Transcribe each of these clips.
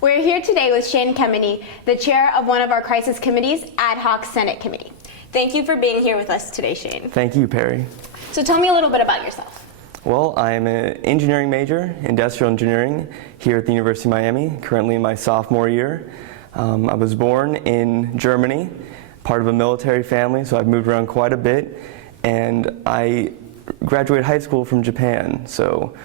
We're here today with Shane Kemeny, the chair of one of our crisis committees, Ad-Hoc Senate Committee. Thank you for being here with us today, Shane. Thank you, Perry. So tell me a little bit about yourself. Well, I'm an engineering major, industrial engineering, here at the University of Miami, currently in my sophomore year. I was born in Germany, part of a military family, so I've moved around quite a bit, and I graduated high school from Japan, so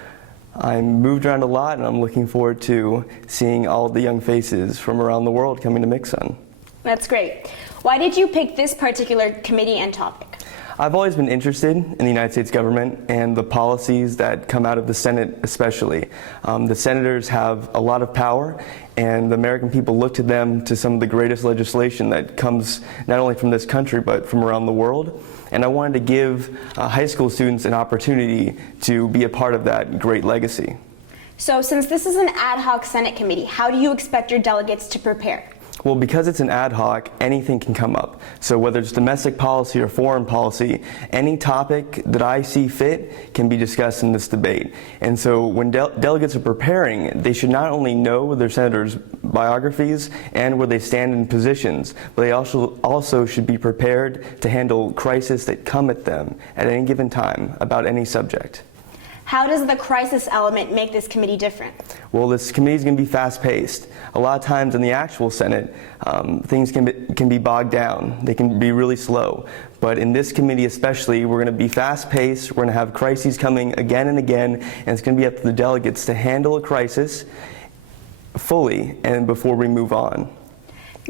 I moved around a lot, and I'm looking forward to seeing all the young faces from around the world coming to MICSUN. That's great. Why did you pick this particular committee and topic? I've always been interested in the United States government and the policies that come out of the Senate especially. The senators have a lot of power, and the American people look to them to some of the greatest legislation that comes not only from this country but from around the world. And I wanted to give high school students an opportunity to be a part of that great legacy. So since this is an ad hoc Senate committee, how do you expect your delegates to prepare? Well, because it's an ad hoc, anything can come up. So whether it's domestic policy or foreign policy, any topic that I see fit can be discussed in this debate. And so when delegates are preparing, they should not only know their senators' biographies and where they stand in positions, but they also should be prepared to handle crises that come at them at any given time about any subject. How does the crisis element make this committee different? Well, this committee is going to be fast-paced. A lot of times in the actual Senate, things can be bogged down. They can be really slow. But in this committee especially, we're going to be fast-paced. We're going to have crises coming again and again, and it's going to be up to the delegates to handle a crisis fully and before we move on.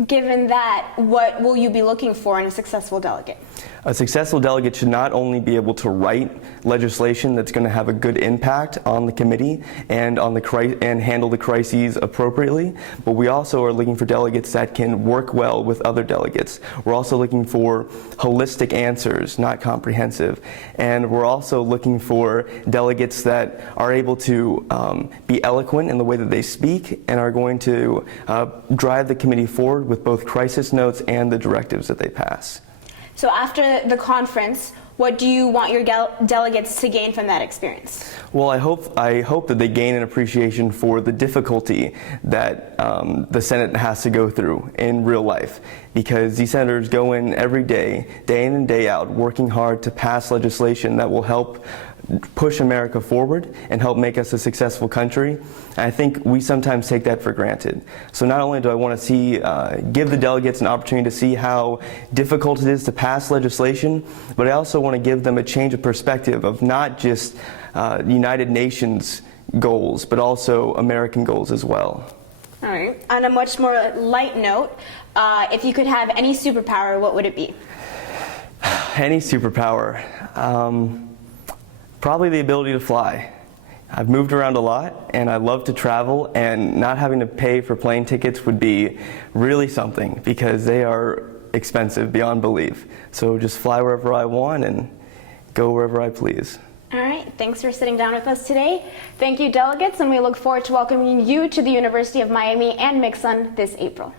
Given that, what will you be looking for in a successful delegate? A successful delegate should not only be able to write legislation that's going to have a good impact on the committee and handle the crises appropriately, but we also are looking for delegates that can work well with other delegates. We're also looking for holistic answers, not comprehensive, and we're also looking for delegates that are able to be eloquent in the way that they speak and are going to drive the committee forward with both crisis notes and the directives that they pass. So after the conference, what do you want your delegates to gain from that experience? Well, I hope that they gain an appreciation for the difficulty that the Senate has to go through in real life, because these senators go in every day in and day out, working hard to pass legislation that will help push America forward and help make us a successful country. And I think we sometimes take that for granted. So not only do I want to give the delegates an opportunity to see how difficult it is to pass legislation, but I also want to give them a change of perspective of not just United Nations goals, but also American goals as well. All right. On a much more light note, if you could have any superpower, what would it be? Any superpower? Probably the ability to fly. I've moved around a lot, and I love to travel, and not having to pay for plane tickets would be really something, because they are expensive beyond belief. So just fly wherever I want and go wherever I please. All right, thanks for sitting down with us today. Thank you, delegates, and we look forward to welcoming you to the University of Miami and MICSUN this April.